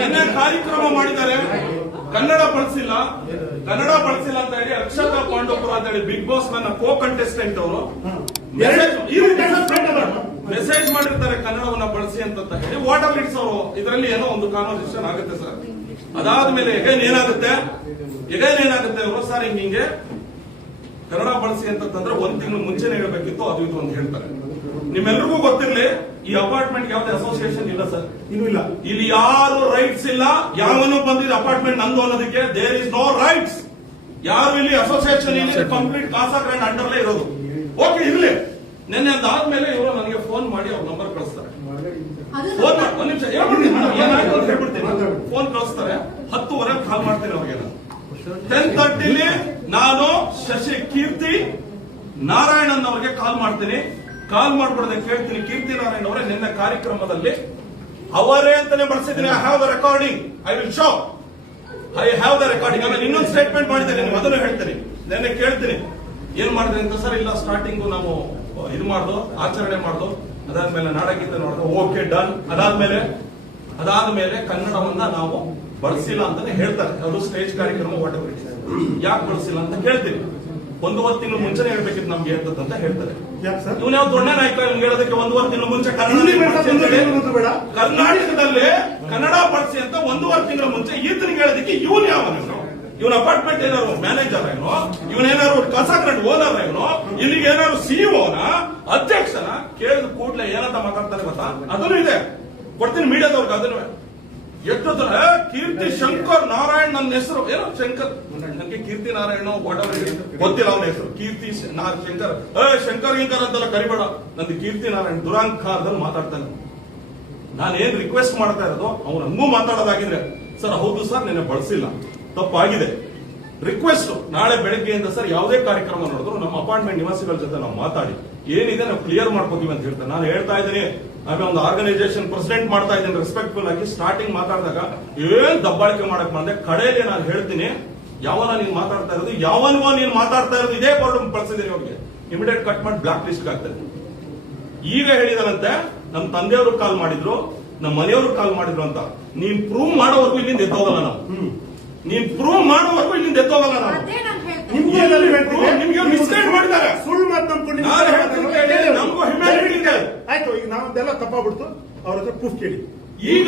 ನಿನ್ನೆ ಕಾರ್ಯಕ್ರಮ ಮಾಡಿದ್ದಾರೆ, ಕನ್ನಡ ಬಳಸಿಲ್ಲ ಅಂತ ಹೇಳಿ ಅಕ್ಷತಾ ಪಾಂಡವಪುರ ಅಂತ ಹೇಳಿ ಬಿಗ್ ಬಾಸ್ ನನ್ನ ಕೋ ಕಂಟೆಸ್ಟೆಂಟ್ ಅವರು ಮೆಸೇಜ್ ಮಾಡಿರ್ತಾರೆ ಕನ್ನಡವನ್ನ ಬಳಸಿ ಅಂತ ಹೇಳಿ. ವಾಟ್ ಎವರ್ ಇಟ್ಸ್ ಅವರು ಇದರಲ್ಲಿ ಏನೋ ಒಂದು ಕಾನ್ವರ್ಸೇಷನ್ ಆಗುತ್ತೆ ಸರ್. ಅದಾದ್ಮೇಲೆ ಎಗೈನ್ ಏನಾಗುತ್ತೆ ಅವರು ಸರ್ ಹಿಂಗೆ ಕನ್ನಡ ಬಳಸಿ ಅಂತಂದ್ರೆ ಒಂದ್ ತಿಂಗಳು ಮುಂಚೆನೆ ಹೇಳ್ಬೇಕಿತ್ತು, ಅದು ಇದು ಅಂತ ಹೇಳ್ತಾರೆ. ನಿಮ್ಮೆಲ್ರಿಗೂ ಗೊತ್ತಿರ್ಲಿ, ಈ ಅಪಾರ್ಟ್ಮೆಂಟ್ ಯಾವುದೇ ಅಸೋಸಿಯೇಷನ್ ಇಲ್ಲ ಸರ್, ಇನ್ನೂ ಇಲ್ಲ. ಇಲ್ಲಿ ಯಾರು ರೈಟ್ಸ್ ಇಲ್ಲ, ಯಾವನು ಬಂದಿದ್ದು ಅಪಾರ್ಟ್ಮೆಂಟ್ ನಂದು ಅನ್ನೋದಕ್ಕೆ ದೇರ್ ಇಸ್ ನೋ ರೈಟ್ಸ್. ಯಾರು ಇಲ್ಲಿ ಅಸೋಸಿಯೇಷನ್ ಇಲ್ಲಿ ಕಂಪ್ಲೀಟ್ ಕಾಸಾ ಗ್ರ್ಯಾಂಡ್ ಅಂಡರ್ಲೇ ಇರೋದು. ಓಕೆ ಇರ್ಲಿ. ನಿನ್ನೆ ಅದಾದ್ಮೇಲೆ ಇವರು ನನಗೆ ಫೋನ್ ಮಾಡಿ ಅವ್ರ ನಂಬರ್ ಕಳಿಸ್ತಾರೆ. ಫೋನ್ ಮಾಡಿ ಒಂದ್ ನಿಮಿಷ ಏನಾಯ್ತು ಅಂತ ಹೇಳ್ಬಿಡ್ತೀನಿ. ಫೋನ್ ಕಳಿಸ್ತಾರೆ, 10:30 ಕಾಲ್ ಮಾಡ್ತೀನಿ ಅವ್ರಿಗೆ. 10:30 ನಾನು ಶಶಿ ಕೀರ್ತಿ ನಾರಾಯಣನ್ ಅವರಿಗೆ ಕಾಲ್ ಮಾಡ್ತೀನಿ. ಕಾಲ್ ಮಾಡ್ಬಿಡದೆ ಕೇಳ್ತೀನಿ, ಕೀರ್ತಿ ನಾರಾಯಣ್ ಅವರೇ ನಿನ್ನೆ ಕಾರ್ಯಕ್ರಮದಲ್ಲಿ ಅವರೇ ಅಂತಾನೆ ಬಳಸಿದ್ದೀನಿ. I have the recording, I will show, I have the recording. ಆಮೇಲೆ ಇನ್ನೊಂದು ಸ್ಟೇಟ್ಮೆಂಟ್ ಮಾಡಿದ್ದೇನೆ, ನೀವು ಅದನ್ನು ಹೇಳ್ತೀನಿ. ನಿನ್ನೆ ಕೇಳ್ತೀನಿ ಏನ್ ಮಾಡಿದ್ರಿ ಅಂತ. ಸರ್ ಇಲ್ಲ, ಸ್ಟಾರ್ಟಿಂಗು ನಾವು ಇದು ಮಾಡ್ದು, ಆಚರಣೆ ಮಾಡ್ದು, ಅದಾದ್ಮೇಲೆ ನಾಡಗೀತೆ ನೋಡ್ದು, ಓಕೆ ಡನ್. ಅದಾದ್ಮೇಲೆ ಕನ್ನಡವನ್ನ ನಾವು ಬಳಸಿಲ್ಲ ಅಂತಾನೆ ಹೇಳ್ತಾರೆ. ಅದು ಸ್ಟೇಜ್ ಕಾರ್ಯಕ್ರಮ ಯಾಕೆ ಬಳಸಿಲ್ಲ ಅಂತ ಕೇಳ್ತೀನಿ. 1.5 ತಿಂಗಳು ಮುಂಚೆನೆ ಹೇಳ್ಬೇಕಿತ್ತು ನಮ್ಗೆ ಅಂತ ಹೇಳ್ತಾರೆ. ಇವ್ನು ಯಾವ ದೊಡ್ಡ ನಾಯಕ ಹೇಳೋದಕ್ಕೆ 1.5 ತಿಂಗಳು ಮುಂಚೆ ಕರ್ನಾಟಕದಲ್ಲಿ ಕನ್ನಡ ಬಳಸಿ ಅಂತ 1.5 ತಿಂಗಳ ಮುಂಚೆ ಈತನಿಗೆ ಹೇಳೋದಕ್ಕೆ ಇವನ್ ಇವನ್ ಅಪಾರ್ಟ್ಮೆಂಟ್ ಏನಾರು ಮ್ಯಾನೇಜರ್ ಏನೋ, ಇವನೇನಾರು ಕಸಾಗ್ರೆಂಟ್ ಓನರ್ ಏನೋ, ಇಲ್ಲಿಗೆ ಏನಾರು ಸಿಇಒನ ಅಧ್ಯಕ್ಷನ ಕೇಳಿದ ಕೂಡಲೇ ಏನಂತ ಮಾತಾಡ್ತಾರೆ ಗೊತ್ತಾ? ಅದನ್ನು ಇದೆ, ಕೊಡ್ತೀನಿ ಮೀಡಿಯಾದವ್ರಿಗೆ. ಅದನ್ನು ಎಷ್ಟು ಕೀರ್ತಿ ಶಂಕರ್ ನಾರಾಯಣ್ ನನ್ನ ಹೆಸರು ಏನೋ ಶಂಕರ್, ನನಗೆ ಕೀರ್ತಿ ನಾರಾಯಣ ಗೊತ್ತಿಲ್ಲ ಅವನ ಹೆಸರು. ಕೀರ್ತಿ ಶಂಕರ್ ಶಂಕರ್ ಅಂತೆಲ್ಲ ಕರಿಬೇಡ, ನಂದು ಕೀರ್ತಿ ನಾರಾಯಣ್ ದುರಾಂಕಾರದಲ್ಲಿ ಮಾತಾಡ್ತಾನೆ. ನಾನೇನ್ ರಿಕ್ವೆಸ್ಟ್ ಮಾಡ್ತಾ ಇರೋದು, ಅವ್ನು ಹಂಗೂ ಮಾತಾಡೋದಾಗಿದ್ರೆ ಸರ್ ಹೌದು ಸರ್ ನಿನ್ನೆ ಬಳಸಿಲ್ಲ, ತಪ್ಪಾಗಿದೆ, ರಿಕ್ವೆಸ್ಟ್ ನಾಳೆ ಬೆಳಗ್ಗೆಯಿಂದ ಸರ್ ಯಾವುದೇ ಕಾರ್ಯಕ್ರಮ ನೋಡಿದ್ರು ನಮ್ಮ ಅಪಾರ್ಟ್ಮೆಂಟ್ ನಿವಾಸಿಗಳ ಜೊತೆ ನಾವು ಮಾತಾಡಿ ಏನಿದೆ ನಾವು ಕ್ಲಿಯರ್ ಮಾಡ್ಕೋತೀವಿ ಅಂತ ಹೇಳ್ತಾರೆ. ನಾನು ಹೇಳ್ತಾ ಇದ್ದೀನಿ, ಆಮೇಲೆ ಒಂದು ಆರ್ಗನೈಸೇಷನ್ ಪ್ರೆಸಿಡೆಂಟ್ ಮಾಡ್ತಾ ಇದ್ದೀನಿ ರೆಸ್ಪೆಕ್ಟ್ಫುಲ್ ಆಗಿ. ಸ್ಟಾರ್ಟಿಂಗ್ ಮಾತಾಡಿದಾಗ ಏನ್ ದಬ್ಬಾಳಿಕೆ ಮಾಡಕ್ ಬಂದೆ, ಕಡೆಯಲ್ಲಿ ನಾನು ಹೇಳ್ತೀನಿ ಯಾವನ ನೀನ್ ಮಾತಾಡ್ತಾ ಇರೋದು, ನೀನ್ ಮಾತಾಡ್ತಾ ಇರೋದು ಇದೇ ವರ್ಡ್ ಬಳಸಿದ್ದೀನಿ ಅವ್ರಿಗೆ, ಇಮಿಡಿಯೇಟ್ ಕಟ್ ಮಾಡಿ ಬ್ಲಾಕ್ ಲಿಸ್ಟ್ ಆಗ್ತದೆ. ಈಗ ಹೇಳಿದನಂತೆ ನಮ್ಮ ತಂದೆಯವರು ಕಾಲ್ ಮಾಡಿದ್ರು, ನಮ್ಮ ಮನೆಯವರು ಕಾಲ್ ಮಾಡಿದ್ರು ಅಂತ. ನೀನ್ ಪ್ರೂವ್ ಮಾಡೋವರೆಗೂ ಇಲ್ಲಿಂದ ಎದ್ದೋಗಲ್ಲ ನಾವು, ನೀನ್ ಪ್ರೂವ್ ಮಾಡೋವರೆಗೂ ಇಲ್ಲಿಂದ ಎದ್ದೋಗಲ್ಲ ನಾವು. ನಿಮ್ಗೆ ಮಿಸ್ಗೈಡ್ ಮಾಡಿದ್ದಾರೆ, ಸುಳ್ಳು ಮಾತು ನಂಬ್ಕೊಂಡು ನಮಗೂ ಹ್ಯುಮ್ಯಾನಿಟಿ ಇದೆ. ಆಯ್ತು, ಈಗ ನಾವೊಂದೆಲ್ಲ ತಪ್ಪಾಗ್ಬಿಡ್ತು, ಅವ್ರ ಹತ್ರ ಪ್ರೂಫ್ ಕೇಳಿ. ಈಗ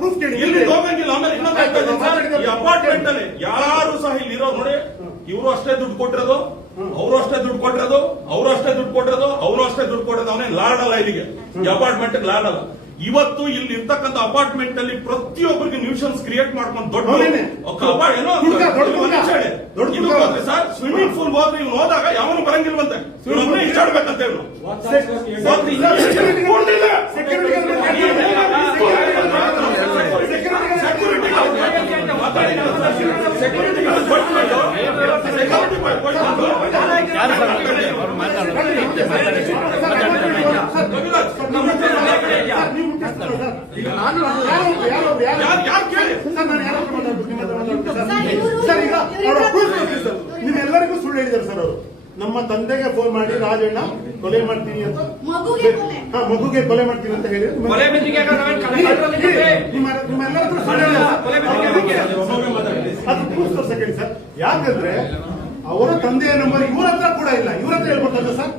ಪ್ರೂಫ್ ಕೇಳಿ, ಇಲ್ಲಿ ಹೋಗಂಗಿಲ್ಲ. ಆಮೇಲೆ ಈ ಅಪಾರ್ಟ್ಮೆಂಟ್ ಅಲ್ಲಿ ಯಾರು ಸಹ ಇಲ್ಲಿ ಇರೋ ನೋಡಿ, ಇವರು ಅಷ್ಟೇ ದುಡ್ಡು ಕೊಟ್ಟಿರೋದು, ಅವರು ಅಷ್ಟೇ ದುಡ್ಡು ಕೊಟ್ಟಿರೋದು, ಅವರು ಅಷ್ಟೇ ದುಡ್ಡು ಕೊಟ್ಟಿರೋದು, ಅವರು ಅಷ್ಟೇ ದುಡ್ಡು ಕೊಟ್ಟಿರೋದು. ಅವನೇ ಲಾರ್ಡ್ ಅಲ್ಲ ಇಲ್ಲಿಗೆ, ಈ ಅಪಾರ್ಟ್ಮೆಂಟ್ ಲಾರ್ಡ್ ಅಲ್ಲ. ಇವತ್ತು ಇಲ್ಲಿ ಇರ್ತಕ್ಕಂಥ ಅಪಾರ್ಟ್ಮೆಂಟ್ ಅಲ್ಲಿ ಪ್ರತಿಯೊಬ್ಬರಿಗೆ ನ್ಯೂಷನ್ಸ್ ಕ್ರಿಯೇಟ್ ಮಾಡ್ಕೊಂಡು ದೊಡ್ಡ ಸರ್ ಸ್ವಿಮ್ಮಿಂಗ್ ಪೂಲ್ ಹೋದ್ರೆ ಇವ್ನು ಹೋದಾಗ ಯಾವನು ಬರಂಗಿಲ್ವಂತೆ, ಇವನೊಬ್ಬನೇ ಈಜಾಡ್ಬೇಕಂತ ಹೇಳಿ ನೀವೆಲ್ಲರಿಗೂ ಸುಳ್ಳು ಹೇಳಿದ್ದಾರೆ ಸರ್ ಅವರು. ನಮ್ಮ ತಂದೆಗೆ ಫೋನ್ ಮಾಡಿ ರಾಜಣ್ಣ ಕೊಲೆ ಮಾಡ್ತೀನಿ ಅಂತ, ಮಗುಗೆ ಕೊಲೆ ಮಾಡ್ತೀನಿ ಅಂತ ಹೇಳಿ ನಿಮ್ಮೆಲ್ಲರಿಗೂ ಅದು ಪ್ರೂಫ್ ತೋರ್ಸಕ್ಕೆ ಸರ್. ಯಾಕಂದ್ರೆ ಅವರ ತಂದೆಯ ನಂಬರ್ ಇವ್ರ ಹತ್ರ ಕೂಡ ಇಲ್ಲ, ಇವ್ರ ಹತ್ರ ಹೇಳ್ಕೊಟ್ಟಲ್ಲ ಸರ್.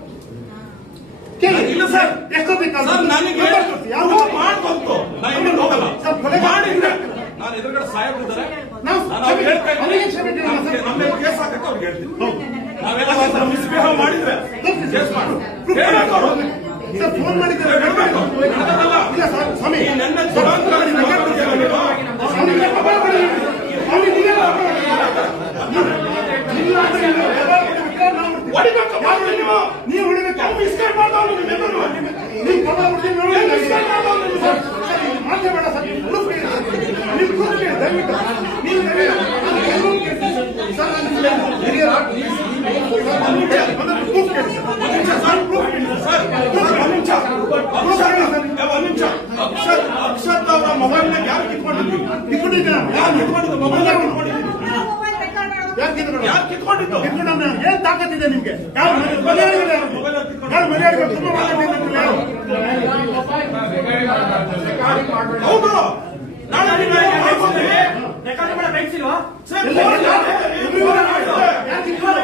ಇಲ್ಲ ಸರ್, ನಾನು ಎದುರುಗಡೆ ಸಾಹೇಬರಿದ್ದಾರೆ, ಕೇಸ್ ಹಾಕಕ್ಕೆ ಅವ್ರಿಗೆ ಹೇಳ್ತೀನಿ. ನಾವೆಲ್ಲ ಮಿಸ್ಬಿಹೇವ್ ಮಾಡಿದ್ರೆ ಕೇಸ್ ಮಾಡು, ಫೋನ್ ಮಾಡಿದ್ದಾರೆ ನೀವು ಮಾತಾಡ ಸರ್. ಅಕ್ಷತ್ ಅವರ ಮೊಬೈಲ್ ಯಾರು ಕಿತ್ಕೊಂಡಿದ್ವಿ? ಯಾರು ಕಿತ್ಕೊಂಡಿದ್ದು? ಏನ್ ತಾಕತ್ತಿದೆ ನಿಮ್ಗೆ? ಹೌದು, ನಾಳೆ ಇಲ್ವಾ? ಸರ್, ಎಲ್ಲ- ಫೋನ್ ಯಾಕೆ? ಯಾಕೆ ಇಟ್ಕೊಳ್ಳಿ?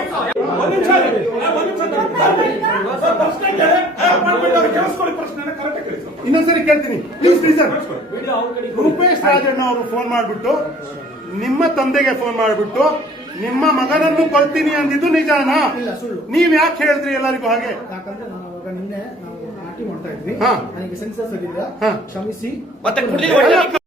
ಒಂದ್ ನಿಮಿಷ ಇರಿ. ಒಂದ್ ನಿಮಿಷ ಸರ್, ಪ್ರಶ್ನೆ ಕೇಳಿ. ಅಪಾರ್ಟ್ಮೆಂಟ್ ಅವ್ರು ಕೇಳಿಸ್ಕೊಳ್ಳಿ, ಪ್ರಶ್ನೆನ ಕರೆಕ್ಟ್ ಕೇಳಿ ಸರ್. ಇನ್ನೊಂದ್ಸರಿ ಕೇಳ್ತೀನಿ ಪ್ಲೀಸ್ ಸರ್. ವಿಡಿಯೋ ಅವ್ರ ಕಡೆ ರೂಪೇಶ್ ರಾಜಣ್ಣ ಅವರು ಫೋನ್ ಮಾಡ್ಬಿಟ್ಟು ನಿಮ್ಮ ತಂದೆಗೆ ಫೋನ್ ಮಾಡ್ಬಿಟ್ಟು ನಿಮ್ಮ ಮಗನನ್ನು ಕೊಲ್ತೀನಿ ಅಂದಿದ್ದು ನಿಜಾನಾ? ಇಲ್ಲ, ಸುಳ್ಳು. ನೀವ್ ಯಾಕೆ ಹೇಳಿದ್ರಿ ಎಲ್ಲರಿಗೂ ಹಾಗೆ? ಯಾಕಂದ್ರೆ ನಾನು ಅವಾಗ ನಿನ್ನೆ ನಾವು ನಾಟಿ ಮಾಡ್ತಾ ಇದ್ವಿ, ಹಾ. ನನಗೆ ಸೆನ್ಸಸ್ ಆಗಿಲ್ಲ, ಹಾ. ಕ್ಷಮಿಸಿ. ಮತ್ತೆ ಕುಡ್ಲಿಲ್ಲ